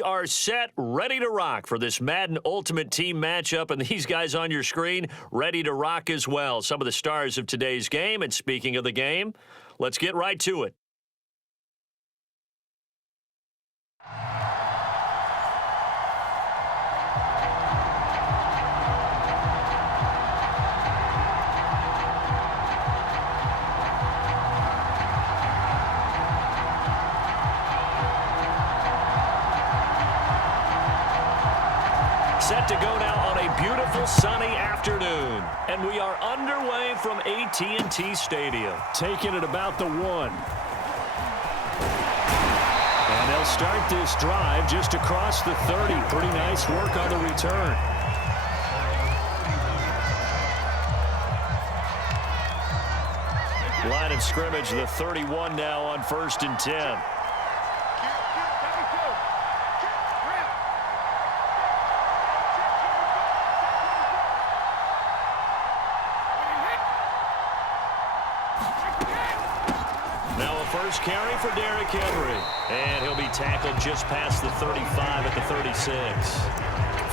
we are set, ready to rock for this Madden Ultimate Team matchup, and these guys on your screen ready to rock as well. Some of the stars of today's game, and speaking of the game, let's get right to it. Set to go now on a beautiful sunny afternoon. And we are underway from AT&T Stadium. Taking it about the 1. And they'll start this drive just across the 30. Pretty nice work on the return. Line of scrimmage, the 31 now on 1st and 10. First carry for Derrick Henry. And he'll be tackled just past the 35 at the 36.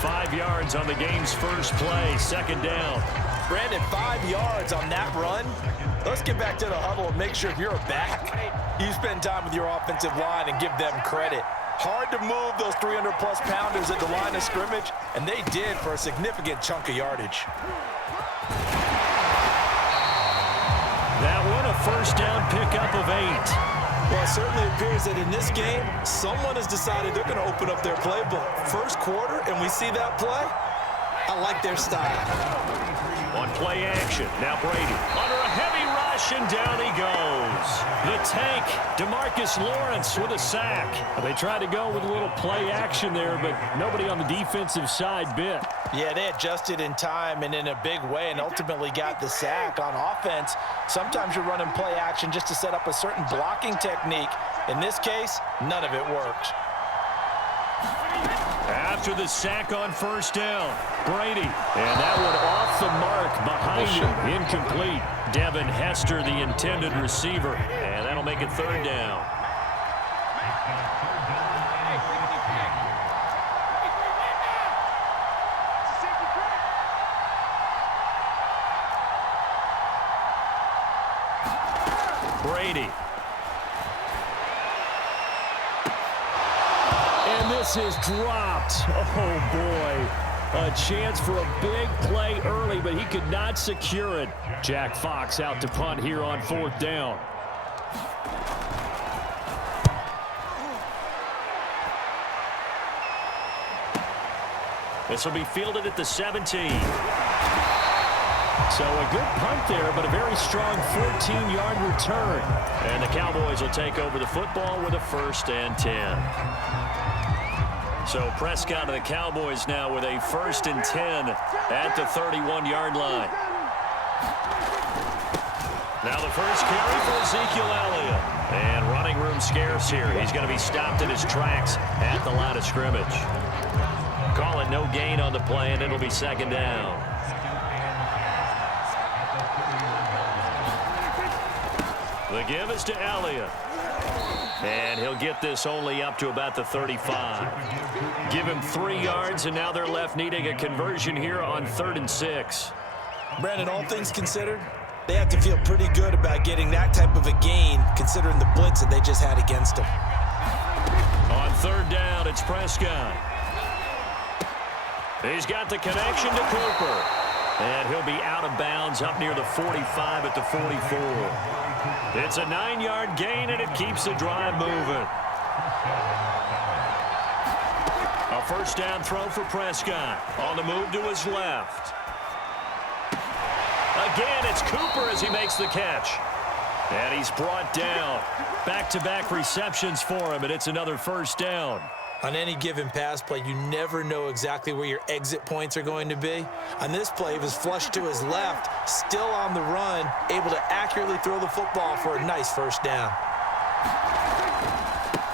5 yards on the game's first play, 2nd down. Brandon, 5 yards on that run. Let's get back to the huddle and make sure if you're a back, you spend time with your offensive line and give them credit. Hard to move those 300-plus pounders at the line of scrimmage, and they did for a significant chunk of yardage. That one, a first down pickup of 8. Well, it certainly appears that in this game, someone has decided they're going to open up their playbook. First quarter, and we see that play. I like their style. On play action, now Brady under a heavy rush, and down he goes. The tank, DeMarcus Lawrence with a sack. They tried to go with a little play action there, but nobody on the defensive side bit. Yeah, they adjusted in time and in a big way and ultimately got the sack. On offense, sometimes you're running play action just to set up a certain blocking technique. In this case, none of it worked. After the sack on first down, Brady. And that one off the mark behind him. Incomplete. Devin Hester, the intended receiver. And that'll make it 3rd down. Brady. And this is dropped. Oh, boy. A chance for a big play early, but he could not secure it. Jack Fox out to punt here on 4th down. This will be fielded at the 17. So a good punt there, but a very strong 14-yard return. And the Cowboys will take over the football with a 1st and 10. So Prescott of the Cowboys now with a 1st and 10 at the 31-yard line. Now the first carry for Ezekiel Elliott. And running room scarce here. He's going to be stopped in his tracks at the line of scrimmage. Call it no gain on the play, and it'll be 2nd down. The give is to Elliott. And he'll get this only up to about the 35. Give him 3 yards, and now they're left needing a conversion here on 3rd and 6. Brandon, all things considered, they have to feel pretty good about getting that type of a gain, considering the blitz that they just had against them. On 3rd down, it's Prescott. He's got the connection to Cooper. And he'll be out of bounds up near the 45 at the 44. It's a 9-yard gain, and it keeps the drive moving. A first down throw for Prescott. On the move to his left. Again, it's Cooper as he makes the catch. And he's brought down. Back-to-back receptions for him, and it's another 1st down. On any given pass play, you never know exactly where your exit points are going to be. On this play, he was flushed to his left, still on the run, able to accurately throw the football for a nice 1st down.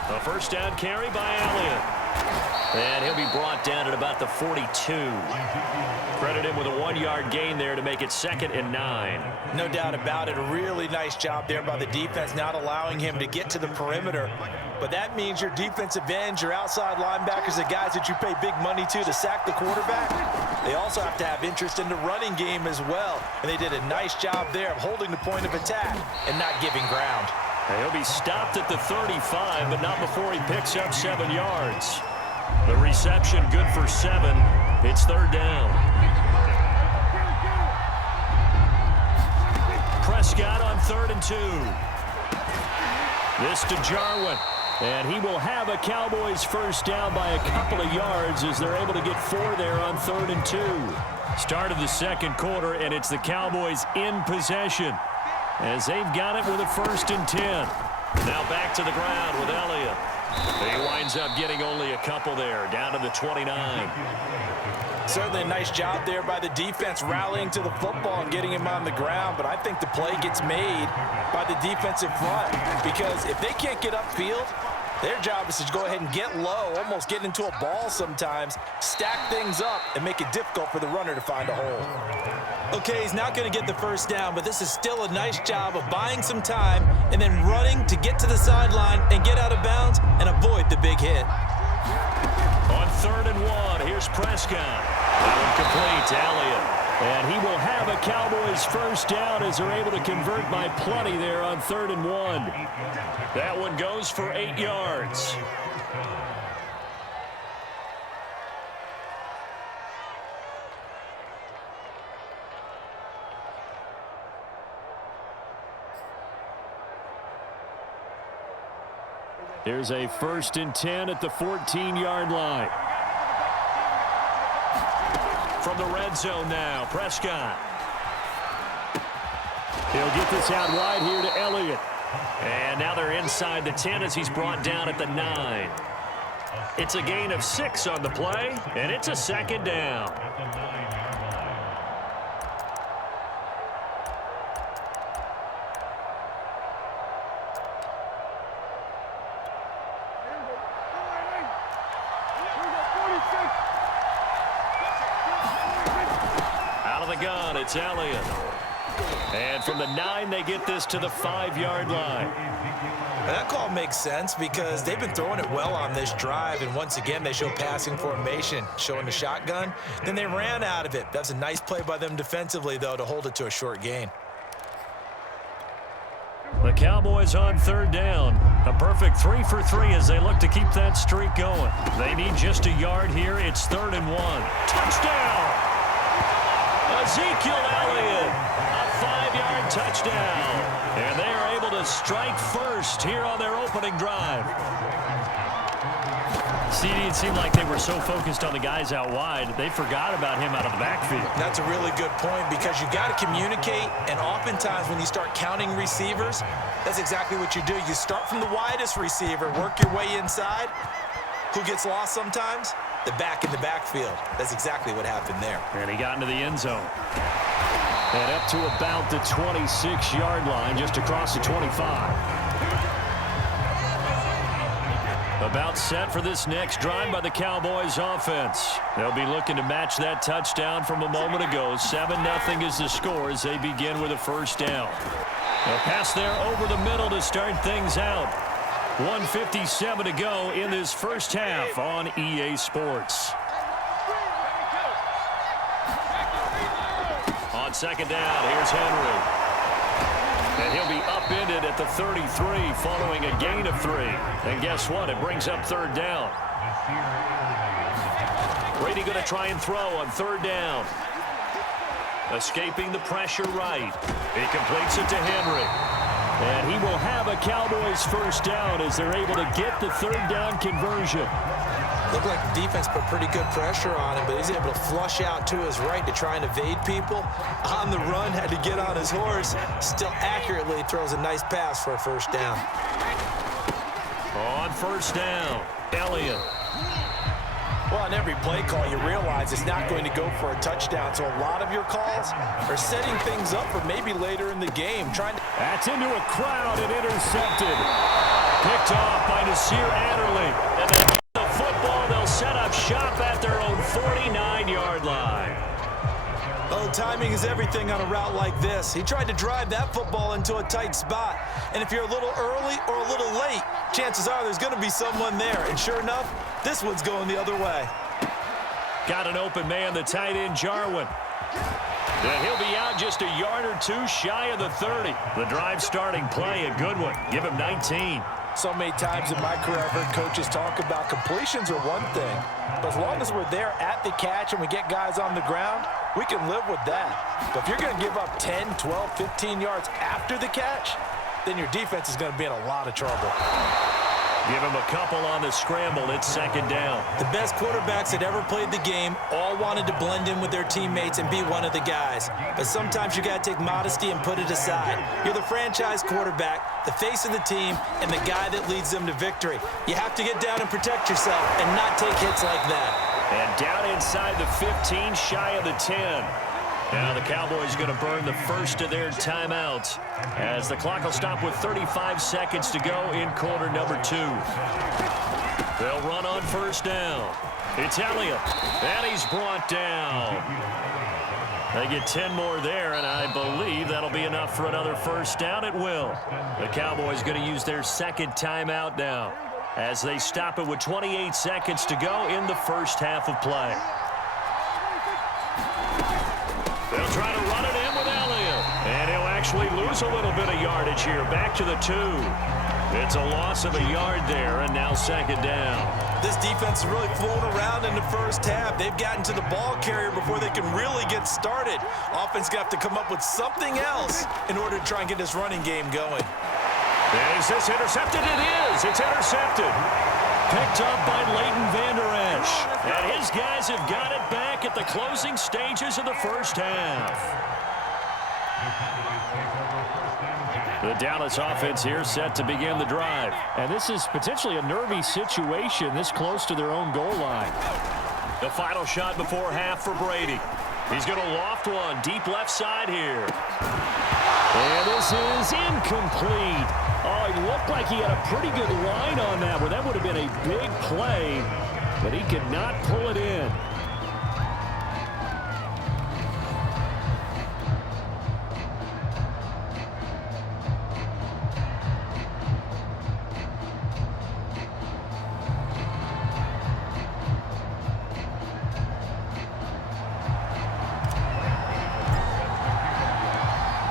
A 1st down carry by Elliott. And he'll be brought down at about the 42. Credit him with a 1-yard gain there to make it 2nd and 9. No doubt about it. A really nice job there by the defense, not allowing him to get to the perimeter. But that means your defensive ends, your outside linebackers, the guys that you pay big money to sack the quarterback, they also have to have interest in the running game as well. And they did a nice job there of holding the point of attack and not giving ground. And he'll be stopped at the 35, but not before he picks up 7 yards. The reception good for 7. It's 3rd down. Prescott on 3rd and 2. This to Jarwin. And he will have a Cowboys first down by a couple of yards as they're able to get 4 there on 3rd and 2. Start of the 2nd quarter, and it's the Cowboys in possession as they've got it with a 1st and 10. Now back to the ground with Elliott. He winds up getting only a couple there, down to the 29. Certainly a nice job there by the defense rallying to the football and getting him on the ground, but I think the play gets made by the defensive front because if they can't get upfield, their job is to go ahead and get low, almost get into a ball sometimes, stack things up, and make it difficult for the runner to find a hole. Okay, he's not going to get the first down, but this is still a nice job of buying some time and then running to get to the sideline and get out of bounds and avoid the big hit. On 3rd and 1, here's Prescott. That one complete to Elliott. And he will have a Cowboys first down as they're able to convert by plenty there on 3rd and 1. That one goes for 8 yards. Here's a 1st and 10 at the 14-yard line. From the red zone now, Prescott. He'll get this out wide here to Elliott. And now they're inside the 10 as he's brought down at the 9. It's a gain of 6 on the play, and it's a 2nd down. Gun, it's Elliott. And from the 9, they get this to the 5-yard line. That call makes sense because they've been throwing it well on this drive, and once again, they show passing formation, showing the shotgun. Then they ran out of it. That's a nice play by them defensively, though, to hold it to a short gain. The Cowboys on 3rd down. A perfect 3 for 3 as they look to keep that streak going. They need just a yard here. It's 3rd and 1. Touchdown! Ezekiel Elliott, a 5-yard touchdown. And they are able to strike first here on their opening drive. CD, it seemed like they were so focused on the guys out wide, they forgot about him out of the backfield. That's a really good point because you got to communicate, and oftentimes when you start counting receivers, that's exactly what you do. You start from the widest receiver, work your way inside. Who gets lost sometimes? The back in the backfield. That's exactly what happened there. And he got into the end zone. And up to about the 26-yard line, just across the 25. About set for this next drive by the Cowboys offense. They'll be looking to match that touchdown from a moment ago. 7-0 is the score as they begin with a first down. A pass there over the middle to start things out. 1:57 to go in this first half on EA Sports. On 2nd down, here's Henry. And he'll be upended at the 33 following a gain of 3. And guess what? It brings up 3rd down. Brady going to try and throw on 3rd down. Escaping the pressure right. He completes it to Henry. And he will have a Cowboys first down as they're able to get the 3rd down conversion. Looked like the defense put pretty good pressure on him, but he's able to flush out to his right to try and evade people. On the run, had to get on his horse. Still accurately throws a nice pass for a first down. On 1st down, Elliott. Well, on every play call, you realize it's not going to go for a touchdown, so a lot of your calls are setting things up for maybe later in the game. That's into a crowd and intercepted. Picked off by Nasir Adderley. And then the football, they'll set up shop at their own 49-yard line. Oh, timing is everything on a route like this. He tried to drive that football into a tight spot. And if you're a little early or a little late, chances are there's going to be someone there. And sure enough, this one's going the other way. Got an open man, the tight end, Jarwin. And he'll be out just a yard or two shy of the 30. The drive starting play, a good one. Give him 19. So many times in my career, I've heard coaches talk about completions are one thing. But as long as we're there at the catch and we get guys on the ground, we can live with that. But if you're going to give up 10, 12, 15 yards after the catch, then your defense is going to be in a lot of trouble. Give him a couple on the scramble. It's second down. The best quarterbacks that ever played the game all wanted to blend in with their teammates and be one of the guys. But sometimes you got to take modesty and put it aside. You're the franchise quarterback, the face of the team, and the guy that leads them to victory. You have to get down and protect yourself and not take hits like that. And down inside the 15, shy of the 10. Now the Cowboys going to burn the first of their timeouts as the clock will stop with 35 seconds to go in quarter number 2. They'll run on first down. It's Elliott, and he's brought down. They get 10 more there, and I believe that'll be enough for another first down. It will. The Cowboys going to use their second timeout now as they stop it with 28 seconds to go in the first half of play. They'll try to run it in with Elliott. And he'll actually lose a little bit of yardage here. Back to the 2. It's a loss of a yard there, and now second down. This defense is really flown around in the first half. They've gotten to the ball carrier before they can really get started. Offense got to come up with something else in order to try and get this running game going. Is this intercepted? It is. It's intercepted. Picked up by Leighton Vander Esch. And his guys have got it back at the closing stages of the first half. The Dallas offense here set to begin the drive. And this is potentially a nervy situation this close to their own goal line. The final shot before half for Brady. He's going to loft one deep left side here. And this is incomplete. Oh, he looked like he had a pretty good line on that one. That would have been a big play, but he could not pull it in.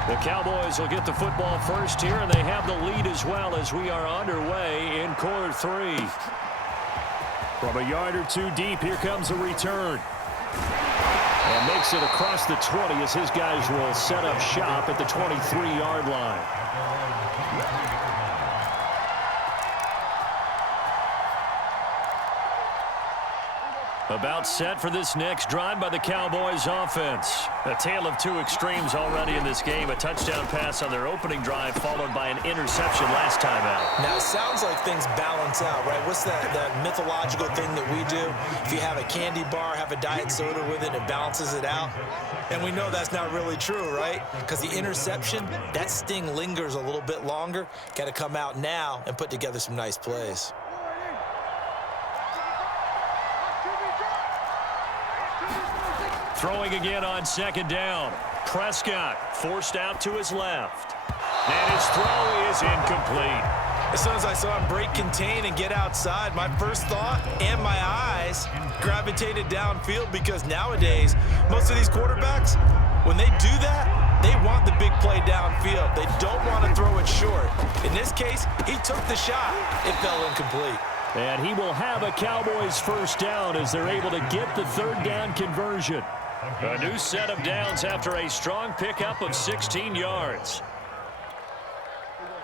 The Cowboys will get the football first here, and they have the lead as well as we are underway in quarter 3. From a yard or two deep, here comes a return. And makes it across the 20 as his guys will set up shop at the 23-yard line. About set for this next drive by the Cowboys offense. A tale of two extremes already in this game. A touchdown pass on their opening drive followed by an interception last time out. Now, it sounds like things balance out, right? What's that mythological thing that we do? If you have a candy bar, have a diet soda with it, it balances it out. And we know that's not really true, right? Because the interception, that sting lingers a little bit longer. Got to come out now and put together some nice plays. Throwing again on second down. Prescott forced out to his left. And his throw is incomplete. As soon as I saw him break contain and get outside, my first thought and my eyes gravitated downfield, because nowadays, most of these quarterbacks, when they do that, they want the big play downfield. They don't want to throw it short. In this case, he took the shot. It fell incomplete. And he will have a Cowboys first down as they're able to get the third down conversion. A new set of downs after a strong pickup of 16 yards.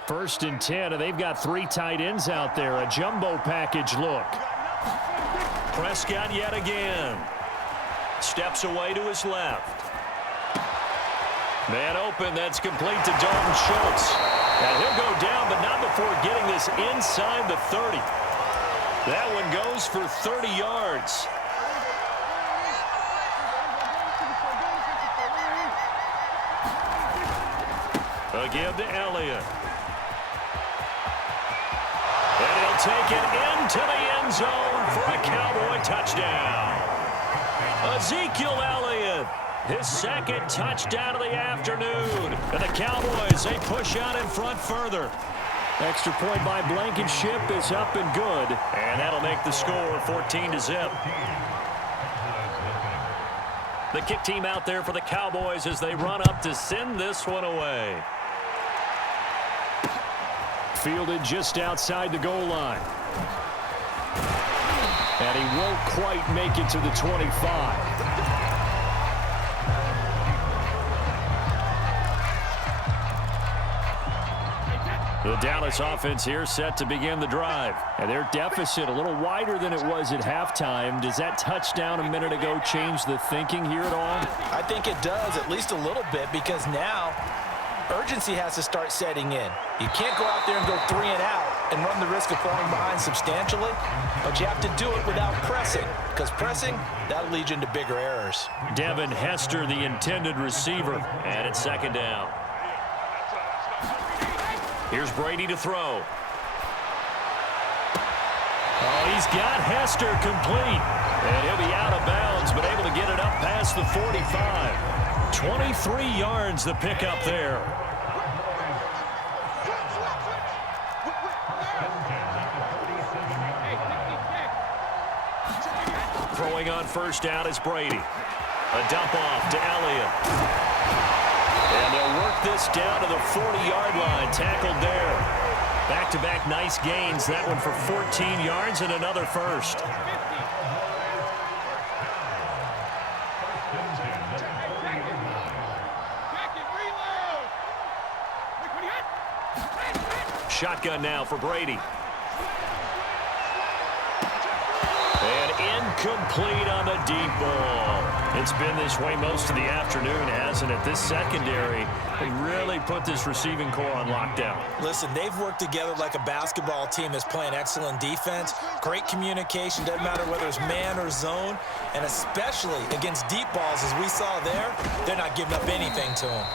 First and 10, and they've got 3 tight ends out there. A jumbo package look. Prescott yet again. Steps away to his left. Man open, that's complete to Dalton Schultz. And he'll go down, but not before getting this inside the 30. That one goes for 30 yards. A give to Elliott. And he'll take it into the end zone for a Cowboy touchdown. Ezekiel Elliott, his second touchdown of the afternoon. And the Cowboys, they push out in front further. Extra point by Blankenship is up and good. And that'll make the score 14-0. The kick team out there for the Cowboys as they run up to send this one away. Fielded just outside the goal line. And he won't quite make it to the 25. The Dallas offense here set to begin the drive. And their deficit a little wider than it was at halftime. Does that touchdown a minute ago change the thinking here at all? I think it does, at least a little bit, because now urgency has to start setting in. You can't go out there and go 3 and out and run the risk of falling behind substantially, but you have to do it without pressing, because pressing, that'll lead you into bigger errors. Devin Hester, the intended receiver, and it's second down. Here's Brady to throw. Oh, he's got Hester complete. And he'll be out of bounds, but able to get it up past the 45. 23 yards the pickup there. Throwing on first down is Brady. A dump off to Elliott. And they'll work this down to the 40-yard line. Tackled there. Back-to-back nice gains. That one for 14 yards and another first. Shotgun now for Brady. And incomplete on the deep ball. It's been this way most of the afternoon, hasn't it? This secondary, they really put this receiving core on lockdown. Listen, they've worked together like a basketball team that's playing excellent defense. Great communication, doesn't matter whether it's man or zone. And especially against deep balls, as we saw there, they're not giving up anything to them.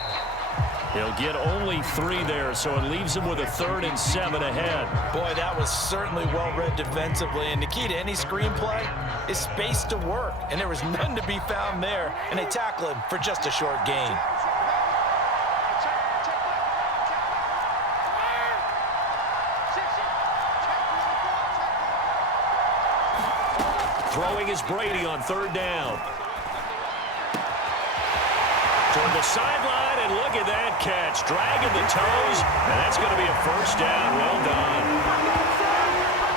He'll get only 3 there, so it leaves him with a 3rd and 7 ahead. Boy, that was certainly well-read defensively. And the key to any screenplay is space to work. And there was none to be found there. And they tackle him for just a short gain. Throwing is Brady on 3rd down. Toward the sideline, and look at that catch. Dragging the toes, and that's going to be a first down. Well done.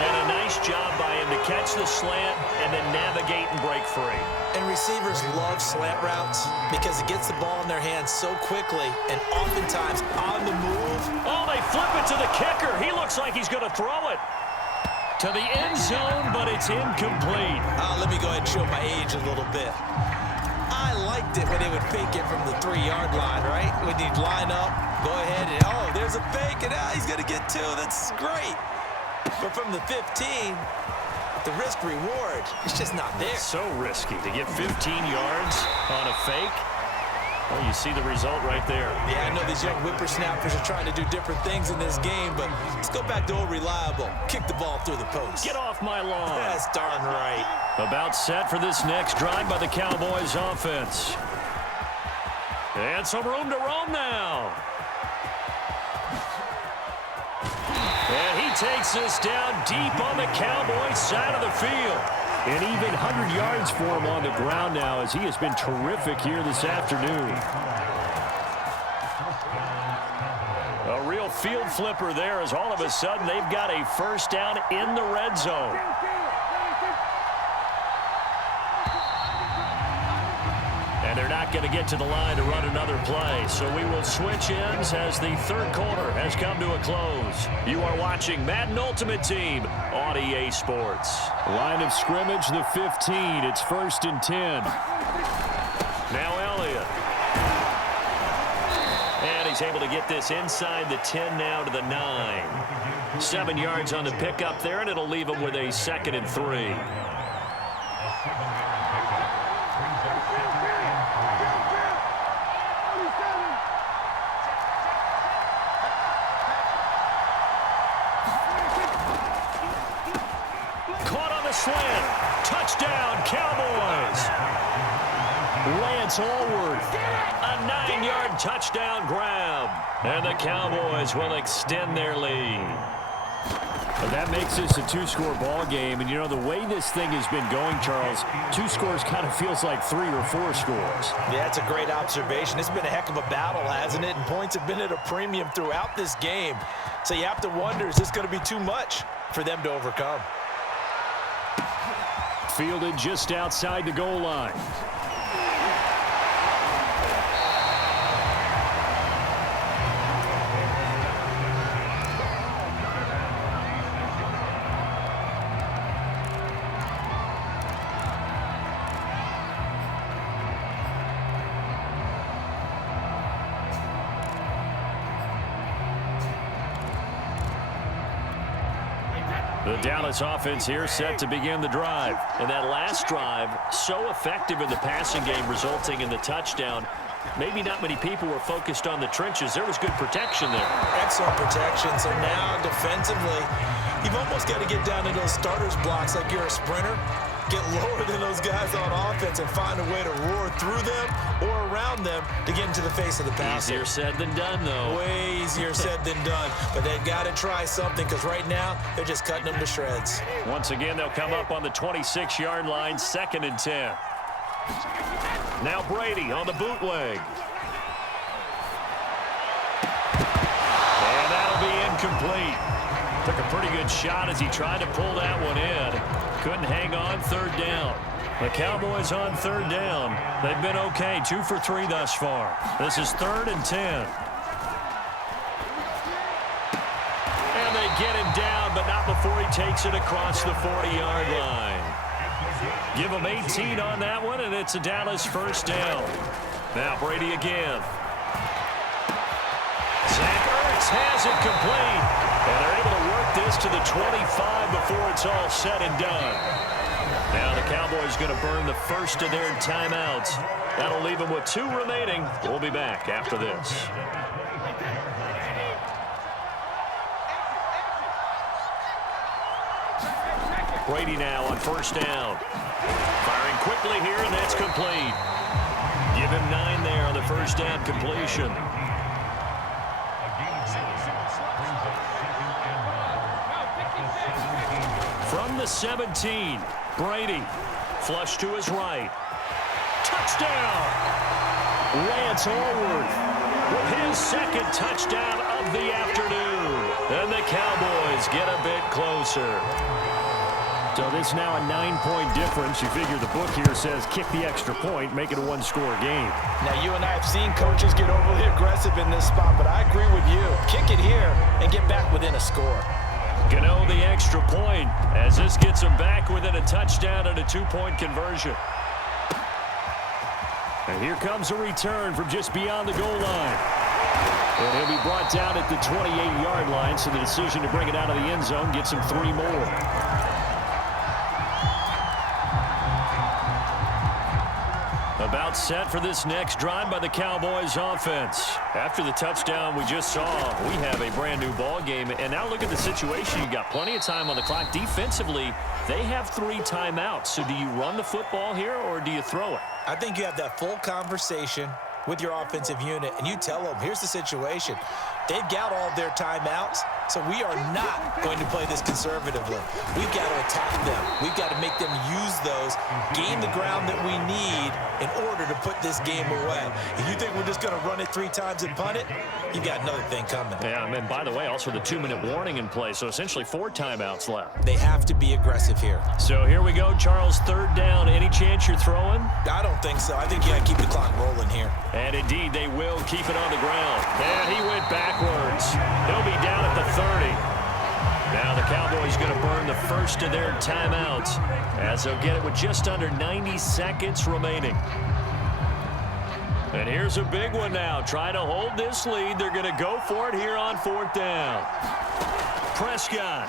And a nice job by him to catch the slant and then navigate and break free. And receivers love slant routes because it gets the ball in their hands so quickly and oftentimes on the move. Oh, they flip it to the kicker. He looks like he's going to throw it to the end zone, but it's incomplete. Let me go ahead and show my age a little bit. I liked it when they would fake it from the 3-yard line, right? When you'd line up, go ahead, and oh, there's a fake, and he's going to get 2. That's great. But from the 15, the risk-reward, it's just not there. So risky to get 15 yards on a fake. Well, you see the result right there. Yeah, I know these young whippersnappers are trying to do different things in this game, but let's go back to old reliable. Kick the ball through the post. Get off my lawn. That's darn right. About set for this next drive by the Cowboys offense. And some room to roam now. And he takes this down deep on the Cowboys side of the field. And even 100 yards for him on the ground now as he has been terrific here this afternoon. A real field flipper there as all of a sudden they've got a first down in the red zone. And they're not going to get to the line to run another play. So we will switch ends as the 3rd quarter has come to a close. You are watching Madden Ultimate Team on EA Sports. Line of scrimmage, the 15. It's 1st and 10. Now Elliott. And he's able to get this inside the 10 now to the 9. 7 yards on the pickup there, and it'll leave him with a 2nd and 3. slant. Touchdown, Cowboys. Lance Allworth, a 9-yard touchdown grab. And the Cowboys will extend their lead. Well, that makes this a 2-score ball game. And, you know, the way this thing has been going, Charles, 2 scores kind of feels like 3 or 4 scores. Yeah, that's a great observation. It's been a heck of a battle, hasn't it? And points have been at a premium throughout this game. So you have to wonder, is this going to be too much for them to overcome? Fielded just outside the goal line. The Dallas offense here set to begin the drive. And that last drive, so effective in the passing game, resulting in the touchdown. Maybe not many people were focused on the trenches. There was good protection there. Excellent protection. So now defensively, you've almost got to get down into those starters blocks like you're a sprinter. Get lower than those guys on offense and find a way to roar through them or around them to get into the face of the passer. Easier said than done, though. Way easier said than done. But they've got to try something because right now they're just cutting them to shreds. Once again, they'll come up on the 26-yard line, 2nd and 10. Now Brady on the bootleg. And that'll be incomplete. Took a pretty good shot as he tried to pull that one in. Couldn't hang on, 3rd down. The Cowboys on 3rd down. They've been okay, 2 for 3 thus far. This is 3rd and 10. And they get him down, but not before he takes it across the 40-yard line. Give him 18 on that one, and it's a Dallas 1st down. Now Brady again. Zach Ertz has it complete. And they're able to work this to the 25 before it's all said and done. Now the Cowboys going to burn the first of their timeouts. That'll leave them with 2 remaining. We'll be back after this. Brady now on 1st down. Firing quickly here, and that's complete. Give him 9 there on the 1st down completion. From the 17, Brady, flush to his right. Touchdown! Lance Allworth with his 2nd touchdown of the afternoon. And the Cowboys get a bit closer. So this now a 9-point difference. You figure the book here says kick the extra point, make it a 1-score game. Now, you and I have seen coaches get overly aggressive in this spot, but I agree with you. Kick it here and get back within a score. Gano the extra point as this gets him back within a touchdown and a 2-point conversion. And here comes a return from just beyond the goal line. And he'll be brought down at the 28-yard line, so the decision to bring it out of the end zone gets him 3 more. About set for this next drive by the Cowboys offense. After the touchdown we just saw, we have a brand new ball game. And now look at the situation. You've got plenty of time on the clock. Defensively, they have 3 timeouts. So do you run the football here or do you throw it? I think you have that full conversation with your offensive unit, and you tell them, here's the situation. They've got all their timeouts, so we are not going to play this conservatively. We've got to attack them. We've got to make them use those, gain the ground that we need in order to put this game away. If you think we're just going to run it 3 times and punt it, you've got another thing coming. Yeah, and by the way, also the 2-minute warning in play, so essentially 4 timeouts left. They have to be aggressive here. So here we go, Charles, 3rd down. Any chance you're throwing? I don't think so. I think you got to keep the clock rolling here. And indeed, they will keep it on the ground. And he went backwards. He'll be down at the 30. Now the Cowboys going to burn the first of their timeouts as they'll get it with just under 90 seconds remaining. And here's a big one now. Trying to hold this lead. They're going to go for it here on 4th down. Prescott.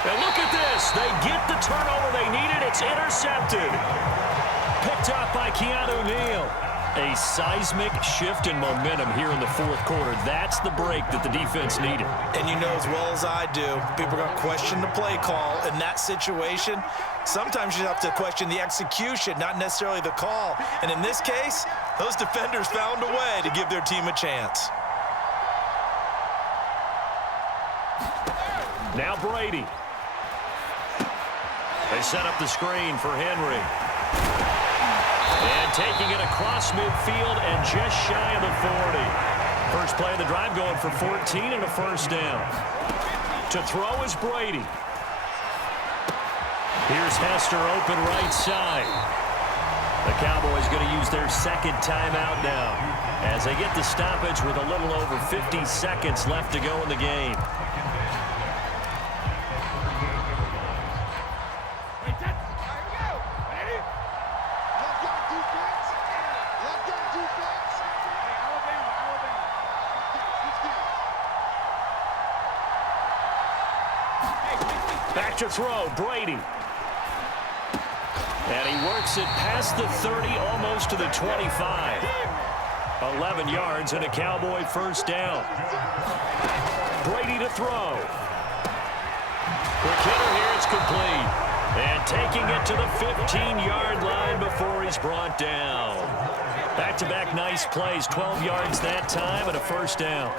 And look at this. They get the turnover they needed. It's intercepted. Picked up by Keanu Neal. A seismic shift in momentum here in the fourth quarter. That's the break that the defense needed. And you know as well as I do, people are going to question the play call. In that situation, sometimes you have to question the execution, not necessarily the call. And in this case, those defenders found a way to give their team a chance. Now Brady. They set up the screen for Henry. And taking it across midfield and just shy of the 40. First play of the drive going for 14 and a first down. To throw is Brady. Here's Hester open right side. The Cowboys going to use their second timeout now as they get the stoppage with a little over 50 seconds left to go in the game. Back to throw, Brady. And he works it past the 30, almost to the 25. 11 yards and a Cowboy first down. Brady to throw. Quick hitter here, it's complete. And taking it to the 15-yard line before he's brought down. Back-to-back nice plays, 12 yards that time and a first down.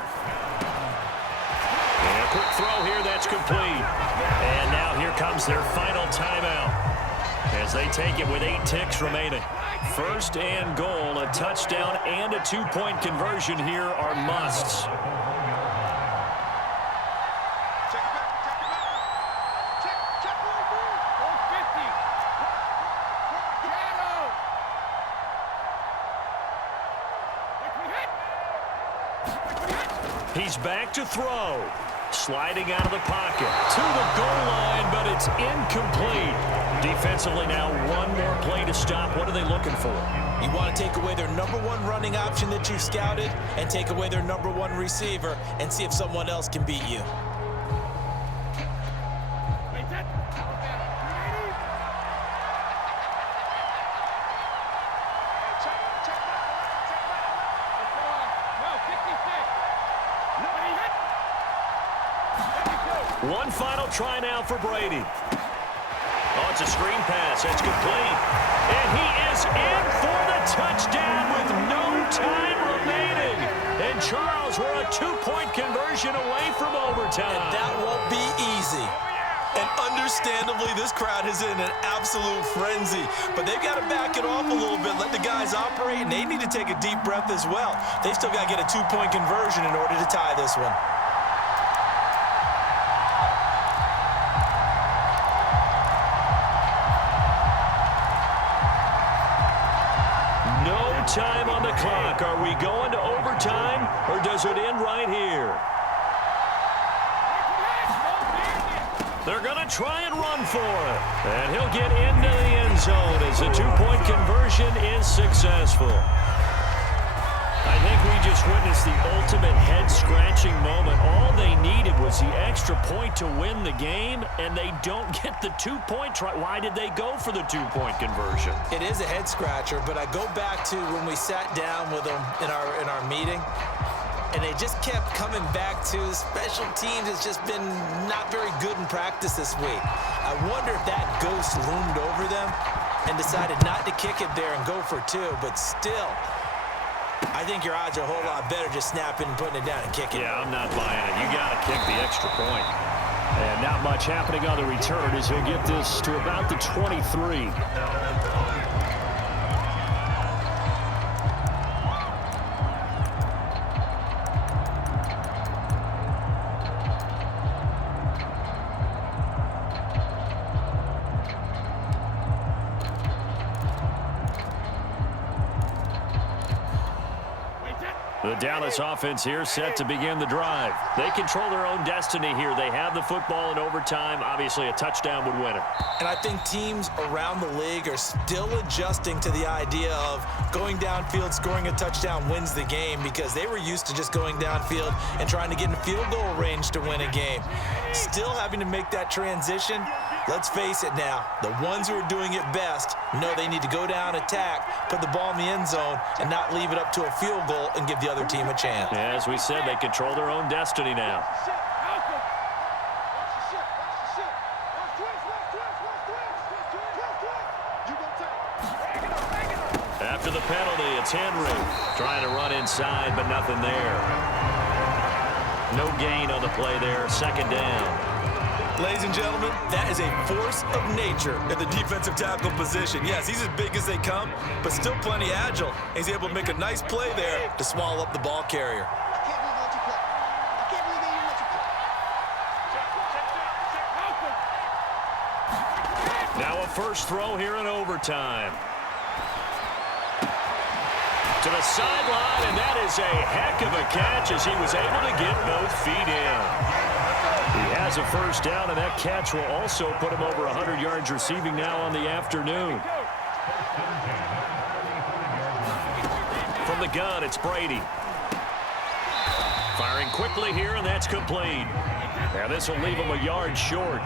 And a quick throw here, that's complete. And now here comes their final timeout as they take it with 8 ticks remaining. First and goal, a touchdown and a 2-point conversion here are musts. He's back to throw. Sliding out of the pocket to the goal line, but it's incomplete. Defensively now, one more play to stop. What are they looking for? You want to take away their #1 running option that you've scouted and take away their #1 receiver and see if someone else can beat you. One final try now for Brady. Oh, it's a screen pass. That's complete. And he is in for the touchdown with no time remaining. And Charles, we're a 2-point conversion away from overtime. And that won't be easy. And understandably, this crowd is in an absolute frenzy. But they've got to back it off a little bit, let the guys operate, and they need to take a deep breath as well. They've still got to get a 2-point conversion in order to tie this one. Time on the clock. Are we going to overtime, or does it end right here? They're going to try and run for it. And he'll get into the end zone as the 2-point conversion is successful. I think we just witnessed the ultimate head-scratching moment. All they needed was the extra point to win the game, and they don't get the 2-point try. Why did they go for the 2-point conversion? It is a head-scratcher, but I go back to when we sat down with them in our meeting, and they just kept coming back to special teams. It's just been not very good in practice this week. I wonder if that ghost loomed over them and decided not to kick it there and go for 2, but still, I think your odds are a whole lot better just snapping and putting it down and kicking. Yeah, I'm not buying it. You got to kick the extra point. And not much happening on the return as he'll get this to about the 23. The Dallas offense here set to begin the drive. They control their own destiny here. They have the football in overtime. Obviously, a touchdown would win it. And I think teams around the league are still adjusting to the idea of going downfield, scoring a touchdown wins the game, because they were used to just going downfield and trying to get in field goal range to win a game. Still having to make that transition. Let's face it now, the ones who are doing it best know they need to go down, attack, put the ball in the end zone, and not leave it up to a field goal and give the other team a chance. Yeah, as we said, they control their own destiny now. After the penalty, it's Henry trying to run inside, but nothing there. No gain on the play there, second down. Ladies and gentlemen, that is a force of nature at the defensive tackle position. Yes, he's as big as they come, but still plenty agile. He's able to make a nice play there to swallow up the ball carrier. Now a first throw here in overtime. To the sideline, and that is a heck of a catch as he was able to get both feet in. He has a first down, and that catch will also put him over 100 yards receiving now on the afternoon. From the gun, it's Brady. Firing quickly here, and that's complete. Now this will leave him a yard short.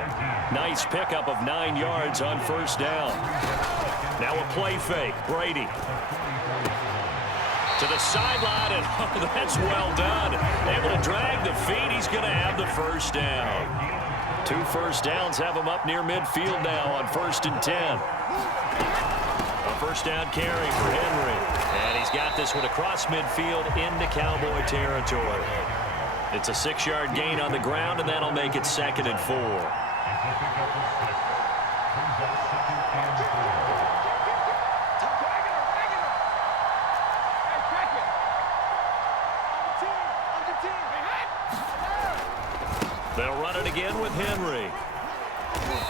Nice pickup of 9 yards on first down. Now a play fake. Brady. To the sideline, and oh, that's well done. Able to drag the feet. He's going to have the first down. 2 first downs have him up near midfield now on 1st and 10. A first down carry for Henry. And he's got this one across midfield into Cowboy territory. It's a 6-yard gain on the ground, and that'll make it 2nd and 4. They'll run it again with Henry.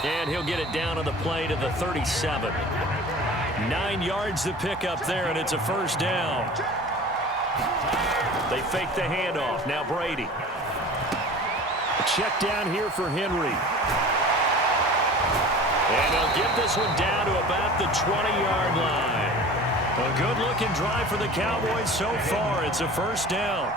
And he'll get it down on the play to the 37. 9 yards to pick up there, and it's a first down. They fake the handoff. Now Brady. Check down here for Henry. And they'll get this one down to about the 20-yard line. A good-looking drive for the Cowboys so far. It's a first down.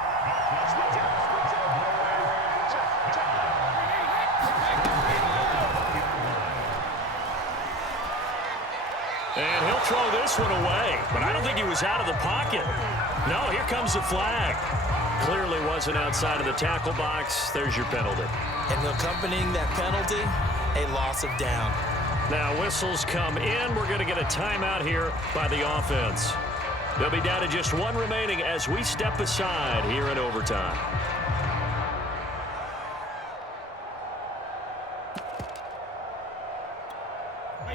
And he'll throw this one away, but I don't think he was out of the pocket. No, here comes the flag. Clearly wasn't outside of the tackle box. There's your penalty. And accompanying that penalty, a loss of down. Now whistles come in. We're going to get a timeout here by the offense. They'll be down to just 1 remaining as we step aside here in overtime.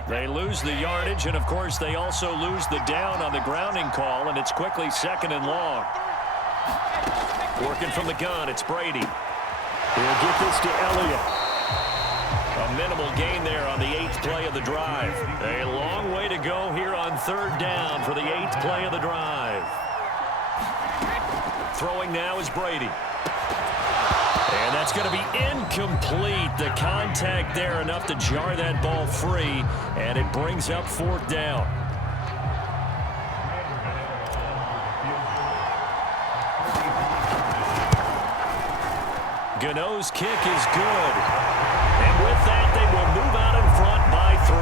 They lose the yardage, and of course they also lose the down on the grounding call, and it's quickly 2nd and long. Working from the gun, it's Brady. He'll get this to Elliott. A minimal gain there on the 8th play of the drive. A long way to go here on 3rd down for the 8th play of the drive. Throwing now is Brady. And that's going to be incomplete. The contact there enough to jar that ball free, and it brings up 4th down. Gano's kick is good. And with that, they will move out in front by 3.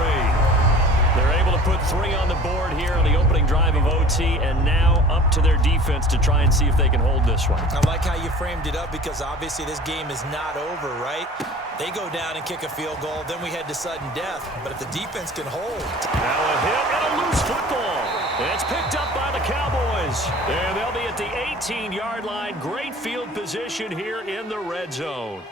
They're able to put 3 on the board here on the opening drive of OT, and now up to their defense to try and see if they can hold this one. I like how you framed it up because obviously this game is not over, right? They go down and kick a field goal, then we head to sudden death. But if the defense can hold. Now a hit and a loose football. And it's picked up by the Cowboys. And they'll be at the 18-yard line. Great field position here in the red zone.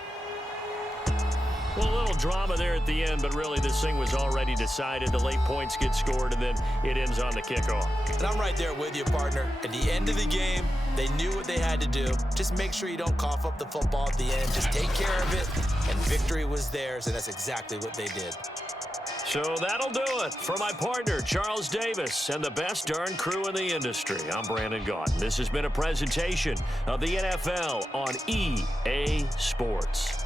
Well, a little drama there at the end, but really this thing was already decided. The late points get scored, and then it ends on the kickoff. And I'm right there with you, partner. At the end of the game, they knew what they had to do. Just make sure you don't cough up the football at the end. Just take care of it, and victory was theirs, and that's exactly what they did. So that'll do it for my partner, Charles Davis, and the best darn crew in the industry. I'm Brandon Gaudin. This has been a presentation of the NFL on EA Sports.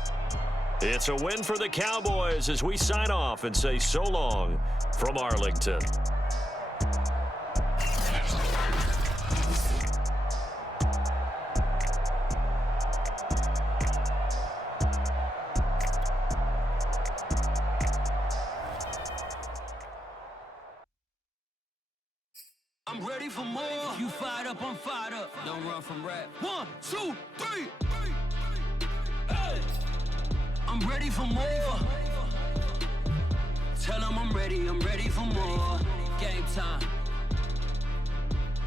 It's a win for the Cowboys as we sign off and say so long from Arlington. I'm ready for more. You fired up, I'm fired up. Don't run from rap. 1, 2, 3. Hey. I'm ready for more. Tell them I'm ready for more. Game time.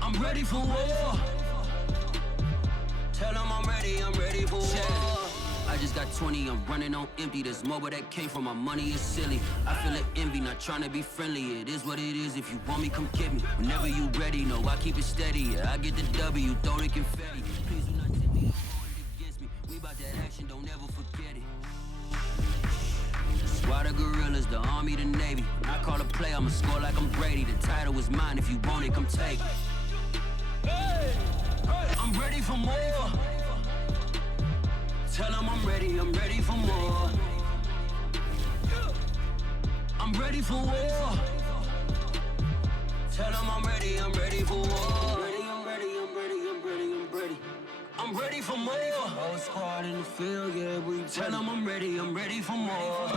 I'm ready for war. Tell them I'm ready for war. I just got 20, I'm running on empty. There's more where that came from, my money is silly. I feel it envy, not trying to be friendly. It is what it is, if you want me, come get me. Whenever you ready, no, I keep it steady. Yeah, I get the W, throw the confetti. Please do not tempt me, hold it against me. We bout that action, don't ever forget it. Squad of gorillas, the army, the navy. When I call a play, I'ma score like I'm Brady. The title is mine, if you want it, come take it. I'm ready for more. Tell them I'm ready for more. I'm ready for war. Tell them I'm ready for war. I'm ready for more. Whole squad in the field, yeah, we tell them I'm ready for more.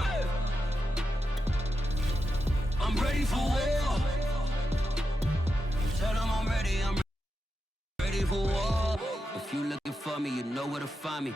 I'm ready for war. Tell them I'm ready for war. If you looking for me, you know where to find me.